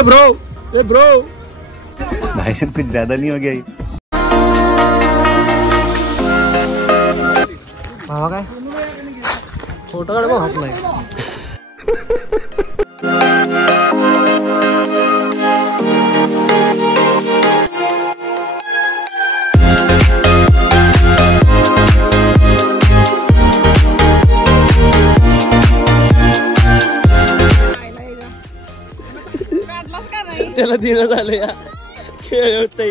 ए bro भाई साहब कुछ ज्यादा नहीं हो गया ये? काय फोटो काढ हात नाही त्याला दिलं झालं या खेळ होतय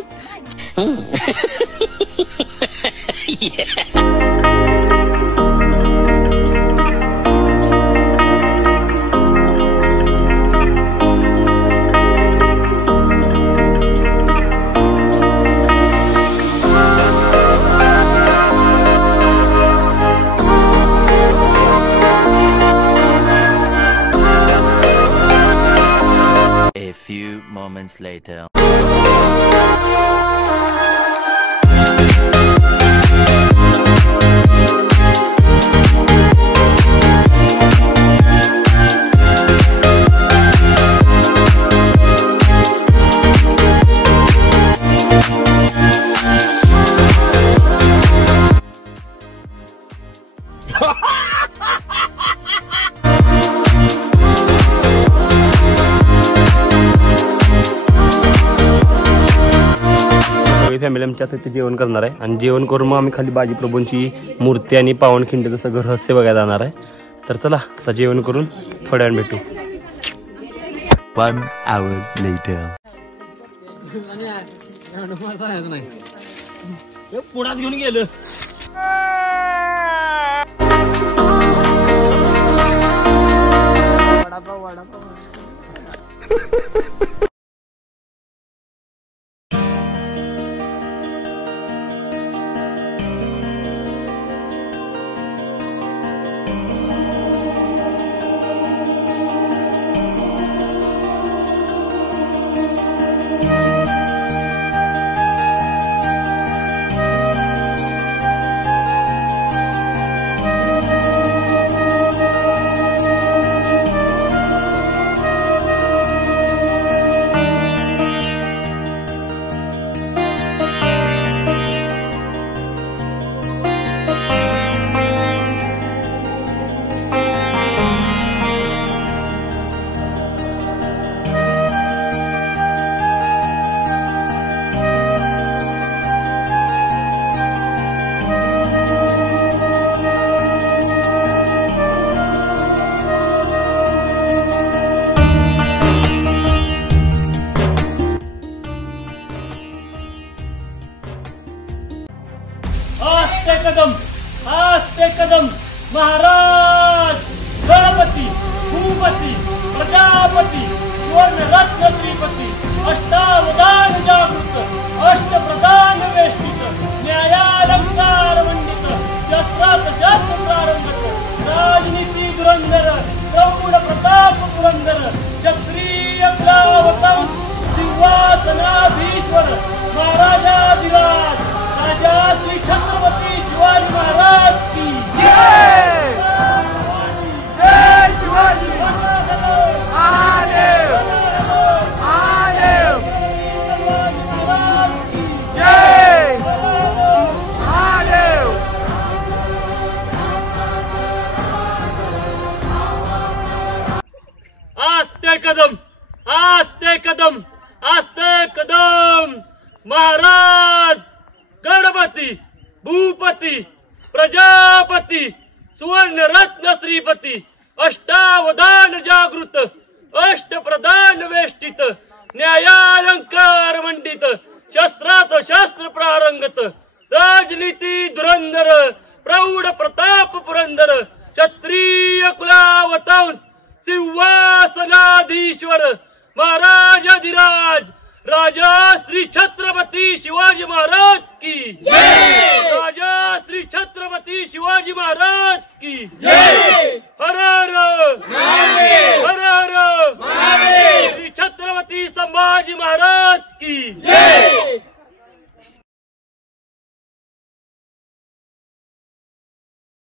A few moments later. Family आमच्या तिथे जेवण करणार आहे आणि जेवण करून मग आम्ही खाली बाजी प्रभूंची मूर्ती आणि पावनखिंडीचं सगळं रहस्य बघायला जाणार आहे. तर चला आता जेवण करून थोड्या वेळ भेटू. 1 hour later. पुढात घेऊन गेलं आस्ते कदम महाराज गणपती भूपती प्रजापती सुवर्ण रत्न श्रीपती अष्टावधान जागृत अष्टप्रधान वेष्टित न्यायालंकार मंडित शस्त्रात शस्त्र प्रारंभक राजनीती धुरंधर प्रौढ प्रताप पुरंदर क्षत्रिय कुलावतंस सिंहासनाधीश्वर महाराजाधिराज राजा श्री छत्रपती शिवाजी महाराज की जय. जय शिवाजी महादेव महादेव जय महादेव. आस्ते कदम आस्ते कदम आस्ते कदम महाराज गणपती भूपती प्रजापती सुवर्ण रत्न श्रीपती अष्टावधान जागृत अष्टप्रधान वेष्टित न्यायालंकार मंडित शस्त्रात शस्त्र प्रारंगत राजनीती धुरंधर प्रौढ प्रताप पुरंदर क्षत्रिय कुलावतंस सिंहासनाधीश्वर महाराजाधिराज राजा श्री छत्रपती शिवाजी महाराज की जय. राजा श्री छत्रपती शिवाजी महाराज की जय. हर हर